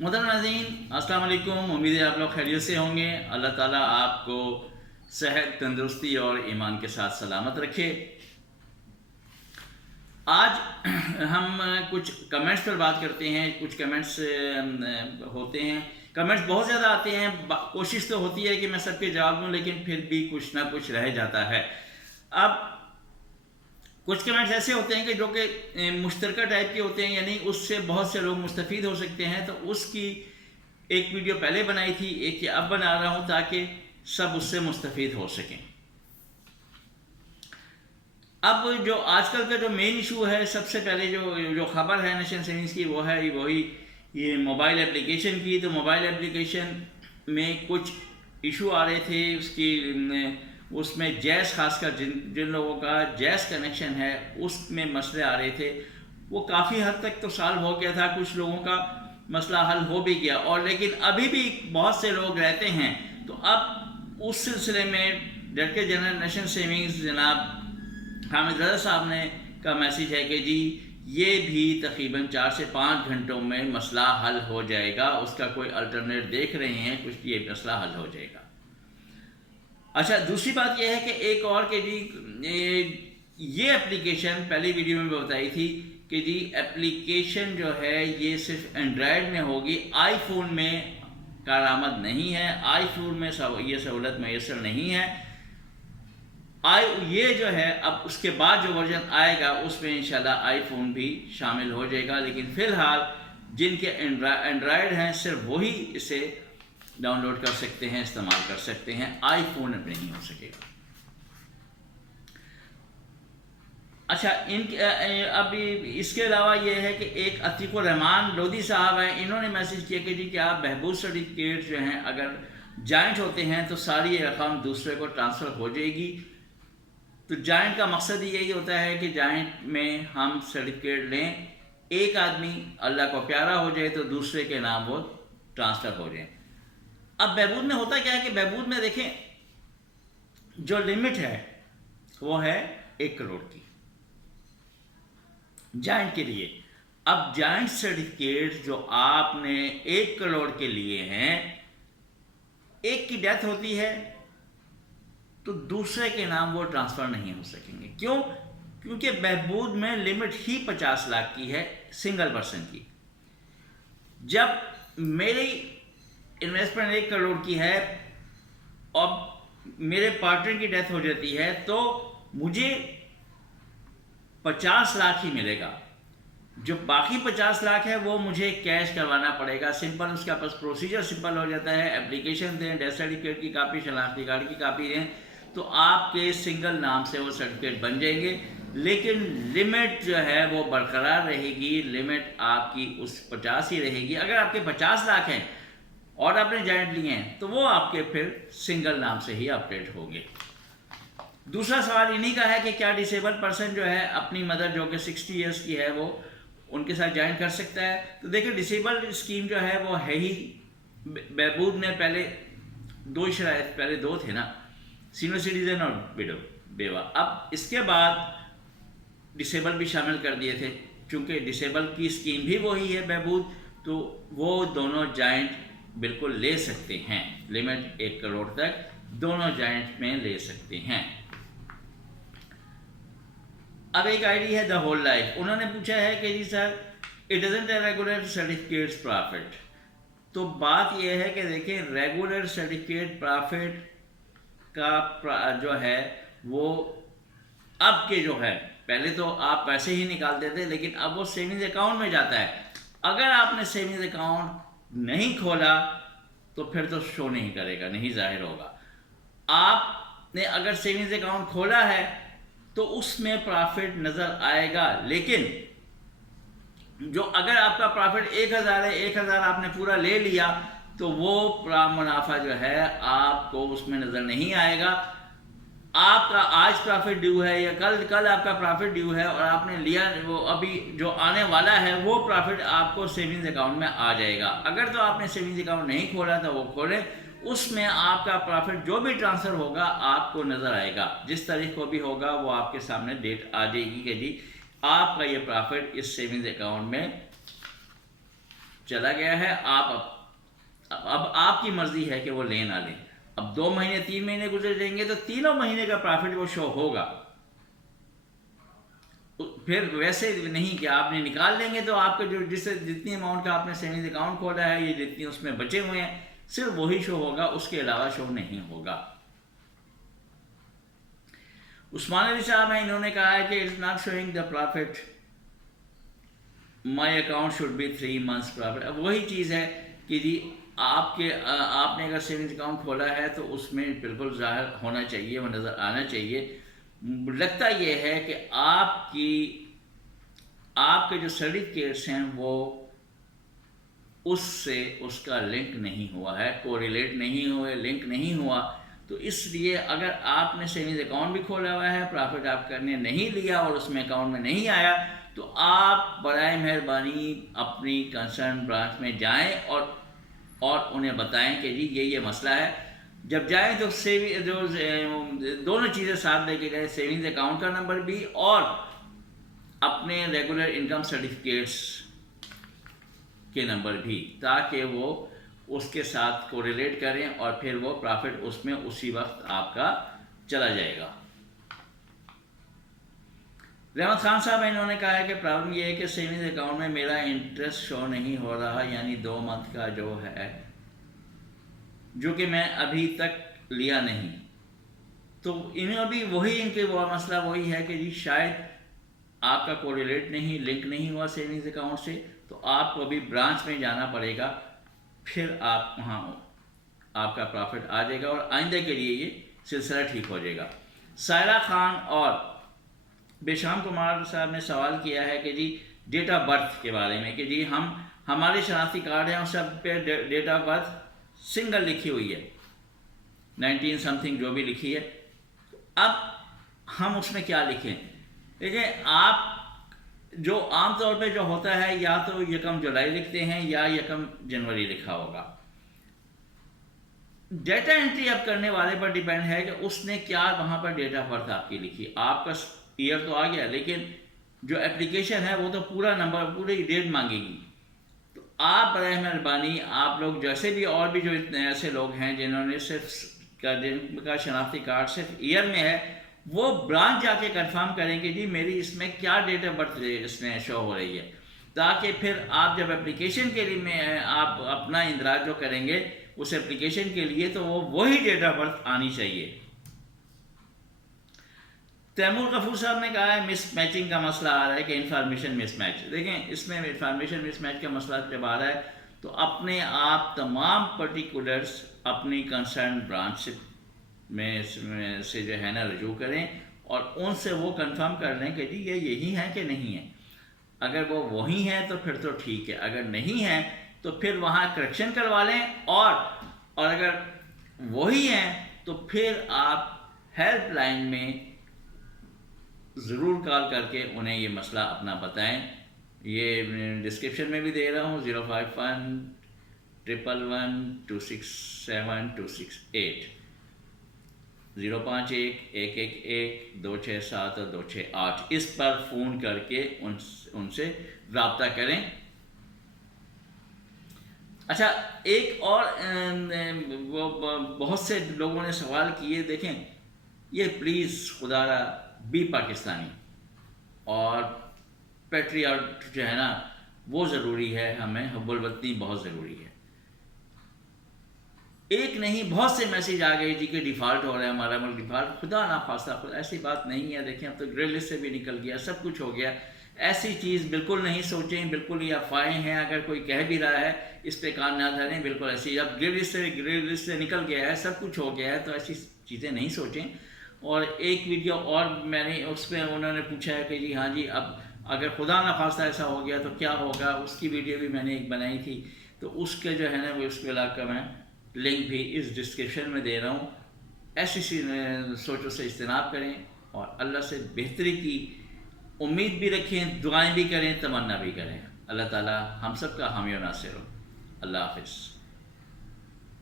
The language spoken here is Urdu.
محترم ناظرین السلام علیکم، امید ہے آپ لوگ خیریت سے ہوں گے۔ اللہ تعالیٰ آپ کو صحت، تندرستی اور ایمان کے ساتھ سلامت رکھے۔ آج ہم کچھ کمنٹس پر بات کرتے ہیں۔ کچھ کمنٹس ہوتے ہیں، کمنٹس بہت زیادہ آتے ہیں، کوشش تو ہوتی ہے کہ میں سب کے جواب دوں، لیکن پھر بھی کچھ نہ کچھ رہ جاتا ہے۔ اب کچھ کمنٹس ایسے ہوتے ہیں کہ جو کہ مشترکہ ٹائپ کے ہوتے ہیں، یعنی اس سے بہت سے لوگ مستفید ہو سکتے ہیں، تو اس کی ایک ویڈیو پہلے بنائی تھی، ایک یہ اب بنا رہا ہوں تاکہ سب اس سے مستفید ہو سکیں۔ اب جو آج کل کا جو مین ایشو ہے، سب سے پہلے جو خبر ہے نیشنل سیونگز کی، وہ ہے وہی یہ موبائل اپلیکیشن کی۔ تو موبائل اپلیکیشن میں کچھ ایشو آ رہے تھے، اس میں جیس، خاص کر جن لوگوں کا جیس کنیکشن ہے اس میں مسئلے آ رہے تھے۔ وہ کافی حد تک تو سالو ہو گیا تھا، کچھ لوگوں کا مسئلہ حل ہو بھی گیا، اور لیکن ابھی بھی بہت سے لوگ رہتے ہیں۔ تو اب اس سلسلے میں ڈائریکٹر جنرل نیشنل سیونگز جناب حامد رضا صاحب نے کا میسیج ہے کہ جی یہ بھی تقریباً 4 سے 5 گھنٹوں میں مسئلہ حل ہو جائے گا، اس کا کوئی الٹرنیٹ دیکھ رہے ہیں کچھ، یہ مسئلہ حل ہو جائے گا۔ اچھا، دوسری بات یہ ہے کہ ایک اور کہ جی یہ اپلیکیشن پہلی ویڈیو میں بتائی تھی کہ جی اپلیکیشن جو ہے یہ صرف اینڈرائیڈ میں ہوگی، آئی فون میں کارآمد نہیں ہے، آئی فون میں یہ سہولت میسر نہیں ہے۔ یہ جو ہے اب اس کے بعد جو ورژن آئے گا اس میں انشاءاللہ آئی فون بھی شامل ہو جائے گا، لیکن فی الحال جن کے اینڈرائیڈ ہیں صرف وہی اسے ڈاؤن لوڈ کر سکتے ہیں، استعمال کر سکتے ہیں، آئی فون اب نہیں ہو سکے گا۔ اچھا، اب اس کے علاوہ یہ ہے کہ ایک عتیق الرحمان لودھی صاحب ہیں، انہوں نے میسیج کیا کہ جی کیا بہبود سرٹیفکیٹ جو ہیں اگر جوائنٹ ہوتے ہیں تو ساری رقم دوسرے کو ٹرانسفر ہو جائے گی؟ تو جوائنٹ کا مقصد یہی ہوتا ہے کہ جوائنٹ میں ہم سرٹیفکیٹ لیں، ایک آدمی اللہ کو پیارا ہو جائے تو دوسرے کے نام وہ ٹرانسفر ہو جائیں۔ اب بہبود میں ہوتا کیا ہے کہ بہبود میں دیکھیں جو لمٹ ہے وہ ہے 1 کروڑ کی جوائنٹ کے لیے۔ اب جوائنٹ سرٹیفکیٹ جو آپ نے 1 کروڑ کے لیے ہیں، ایک کی ڈیتھ ہوتی ہے تو دوسرے کے نام وہ ٹرانسفر نہیں ہو سکیں گے۔ کیوں؟ کیونکہ بہبود میں لمٹ ہی 50 لاکھ کی ہے سنگل پرسن کی۔ جب میری انویسٹمنٹ 1 کروڑ کی ہے اور میرے پارٹنر کی ڈیتھ ہو جاتی ہے تو مجھے 50 لاکھ ہی ملے گا۔ جو باقی 50 لاکھ ہے وہ مجھے کیش کروانا پڑے گا۔ سمپل اس کا بس پروسیجر سمپل ہو جاتا ہے، اپلیکیشن دیں، ڈیتھ سرٹیفکیٹ کی کاپی، شناختی کارڈ کی کاپی دیں تو آپ کے سنگل نام سے وہ سرٹیفکیٹ بن جائیں گے، لیکن لمٹ جو ہے وہ برقرار رہے گی، لمٹ آپ کی اس 50 ہی رہے گی۔ اگر آپ کے 50 لاکھ ہیں اور آپ نے جوائنٹ لیے ہیں تو وہ آپ کے پھر سنگل نام سے ہی اپڈیٹ ہوگے۔ دوسرا سوال انہی کا ہے کہ کیا ڈسیبل پرسن جو ہے اپنی مدر جو کہ 60 ایئرس کی ہے وہ ان کے ساتھ جوائن کر سکتا ہے؟ تو دیکھیں ڈسیبل اسکیم جو ہے وہ ہے ہی بہبود میں پہلے 2 شرائط، پہلے 2 تھے نا، سینئر سٹیزن اور بیوہ۔ اب اس کے بعد ڈسیبل بھی شامل کر دیے تھے، چونکہ ڈسیبل کی اسکیم بھی وہی ہے بہبود، تو وہ دونوں جوائنٹ بالکل لے سکتے ہیں، لمٹ 1 کروڑ تک دونوں جوائنٹ میں لے سکتے ہیں۔ اب ایک آئی ڈی ہے دا ہول لائف، انہوں نے پوچھا ہے کہ جی sir it doesn't regular certificates profit. تو بات یہ ہے کہ دیکھیں ریگولر سرٹیفکیٹ پرافٹ کا جو ہے وہ اب کے جو ہے، پہلے تو آپ پیسے ہی نکالتے تھے لیکن اب وہ سیونگز اکاؤنٹ میں جاتا ہے۔ اگر آپ نے سیونگز اکاؤنٹ نہیں کھولا تو پھر تو شو نہیں کرے گا، نہیں ظاہر ہوگا۔ آپ نے اگر سیونگز اکاؤنٹ کھولا ہے تو اس میں پرافٹ نظر آئے گا، لیکن جو اگر آپ کا پرافٹ 1000 ہے، 1000 آپ نے پورا لے لیا تو وہ منافع جو ہے آپ کو اس میں نظر نہیں آئے گا۔ آپ کا آج پرافٹ ڈیو ہے یا کل آپ کا پرافٹ ڈیو ہے اور آپ نے لیا، وہ ابھی جو آنے والا ہے وہ پرافٹ آپ کو سیونگز اکاؤنٹ میں آ جائے گا۔ اگر تو آپ نے سیونگز اکاؤنٹ نہیں کھولا تو وہ کھولیں، اس میں آپ کا پرافٹ جو بھی ٹرانسفر ہوگا آپ کو نظر آئے گا، جس تاریخ کو بھی ہوگا وہ آپ کے سامنے ڈیٹ آ جائے گی کہ جی آپ کا یہ پرافٹ اس سیونگز اکاؤنٹ میں چلا گیا ہے، اب آپ کی مرضی ہے کہ وہ لیں نہ لیں. اب 2 مہینے 3 مہینے گزر جائیں گے تو تینوں مہینے کا پرافٹ وہ شو ہوگا. پھر ویسے نہیں کہ آپ نے نکال لیں گے تو آپ کا جو جتنی اماؤنٹ کا آپ نے سیونگز اکاؤنٹ کھولا ہے، یہ جتنی اس میں بچے ہوئے ہیں، صرف وہی شو ہوگا، اس کے علاوہ شو نہیں ہوگا. عثمان علی صاحب ہیں، انہوں نے کہا ہے کہ it's not showing the profit, my account should be 3 months profit. اب وہی چیز ہے کہ جی آپ نے اگر سیونگز اکاؤنٹ کھولا ہے تو اس میں بالکل ظاہر ہونا چاہیے، وہ نظر آنا چاہیے. لگتا یہ ہے کہ آپ کے جو سرٹیفکیٹس ہیں وہ اس سے اس کا لنک نہیں ہوا ہے، کوریلیٹ نہیں ہوئے، لنک نہیں ہوا. تو اس لیے اگر آپ نے سیونگز اکاؤنٹ بھی کھولا ہوا ہے، پرافٹ آپ نے نہیں لیا اور اس میں اکاؤنٹ میں نہیں آیا، تو آپ برائے مہربانی اپنی کنسرن برانچ میں جائیں اور انہیں بتائیں کہ جی یہ مسئلہ ہے. جب جائیں تو دونوں چیزیں ساتھ لے کے گئے، سیونگز اکاؤنٹ کا نمبر بھی اور اپنے ریگولر انکم سرٹیفکیٹس کے نمبر بھی، تاکہ وہ اس کے ساتھ کوریلیٹ کریں اور پھر وہ پرافٹ اس میں اسی وقت آپ کا چلا جائے گا. رحمت خان صاحب انہوں نے کہا ہے کہ پرابلم یہ ہے کہ سیونگز اکاؤنٹ میں میرا انٹرسٹ شو نہیں ہو رہا، یعنی 2 month کا جو ہے، جو کہ میں ابھی تک لیا نہیں. تو انہیں ابھی ان کے وہ مسئلہ وہی ہے کہ جی شاید آپ کا کوریلیٹ نہیں، لنک نہیں ہوا سیونگز اکاؤنٹ سے، تو آپ کو ابھی برانچ میں جانا پڑے گا، پھر وہاں آپ کا پرافٹ آ جائے گا اور آئندہ کے لیے یہ سلسلہ ٹھیک ہو جائے گا. سائرہ خان اور بیشام کمار صاحب نے سوال کیا ہے کہ جی ڈیٹ آف برتھ کے بارے میں، کہ جی ہمارے شناختی کارڈ ہیں اور سب پہ ڈیٹ آف برتھ سنگل لکھی ہوئی ہے، 19 سمتھنگ جو بھی لکھی ہے. اب ہم اس میں کیا لکھیں؟ دیکھیں، آپ جو عام طور پہ جو ہوتا ہے یا تو 1 جولائی لکھتے ہیں یا 1 جنوری لکھا ہوگا. ڈیٹا انٹری اب کرنے والے پر ڈیپینڈ ہے کہ اس نے کیا وہاں پر ڈیٹ آف برتھ آپ کی لکھی. آپ کا ایئر تو آ گیا، لیکن جو اپلیکیشن ہے وہ تو پورا نمبر، پوری ڈیٹ مانگے گی. تو آپ برائے مہربانی آپ لوگ جیسے بھی اور بھی جو اتنے ایسے لوگ ہیں جنہوں نے جن کا شناختی کارڈ صرف ایئر میں ہے، وہ برانچ جا کے کنفرم کریں کہ جی میری اس میں کیا ڈیٹ آف برتھ اس میں شو ہو رہی ہے، تاکہ پھر آپ جب اپلیکیشن کے لیے میں آپ اپنا اندراج جو کریں گے اس اپلیکیشن کے لیے تو وہی ڈیٹ آف برتھ آنی چاہیے. تیمور غفور صاحب نے کہا ہے مس میچنگ کا مسئلہ آ رہا ہے کہ انفارمیشن مس میچ. دیکھیں، اس میں انفارمیشن مس میچ کا مسئلہ جب آ رہا ہے تو اپنے آپ تمام پرٹیکولرز اپنی کنسرن برانچ میں سے جو ہے نا رجوع کریں اور ان سے وہ کنفرم کر لیں کہ جی یہ یہی ہے کہ نہیں ہے. اگر وہ وہی ہیں تو پھر تو ٹھیک ہے، اگر نہیں ہیں تو پھر وہاں کریکشن کروا لیں، اور اگر وہی ہیں تو پھر آپ ہیلپ لائن میں ضرور کال کر کے انہیں یہ مسئلہ اپنا بتائیں. یہ ڈسکرپشن میں بھی دے رہا ہوں، 051-111-267-268 051-111-267-268. اس پر فون کر کے ان سے رابطہ کریں. اچھا، ایک اور بہت سے لوگوں نے سوال کیے. دیکھیں، یہ پلیز خدا را بی پاکستانی اور پیٹریاٹ جو ہے نا وہ ضروری ہے، ہمیں حب الوطنی بہت ضروری ہے. ایک نہیں بہت سے میسیج آ گئے جی کہ ڈیفالٹ ہو رہا ہے ہمارا ملک، ڈیفالٹ. خدا ناخواستہ، ایسی بات نہیں ہے. دیکھیں، اب تو گرے لسٹ سے بھی نکل گیا، سب کچھ ہو گیا. ایسی چیز بالکل نہیں سوچیں، بالکل یہ افواہیں ہیں. اگر کوئی کہہ بھی رہا ہے اس پہ کان نہ دھریں. بالکل ایسی، اب گرے لسٹ سے نکل گیا ہے، سب کچھ ہو گیا ہے، تو ایسی چیزیں نہیں سوچیں. اور ایک ویڈیو اور میں نے اس میں انہوں نے پوچھا ہے کہ جی ہاں جی اب اگر خدا نخواستہ ایسا ہو گیا تو کیا ہوگا. اس کی ویڈیو بھی میں نے ایک بنائی تھی، تو اس کے جو ہے نا وہ اس کے علاقہ میں لنک بھی اس ڈسکرپشن میں دے رہا ہوں. ایسی سوچوں سے اجتناب کریں اور اللہ سے بہتری کی امید بھی رکھیں، دعائیں بھی کریں، تمنا بھی کریں. اللہ تعالی ہم سب کا حامی و ناصر ہو. اللہ حافظ.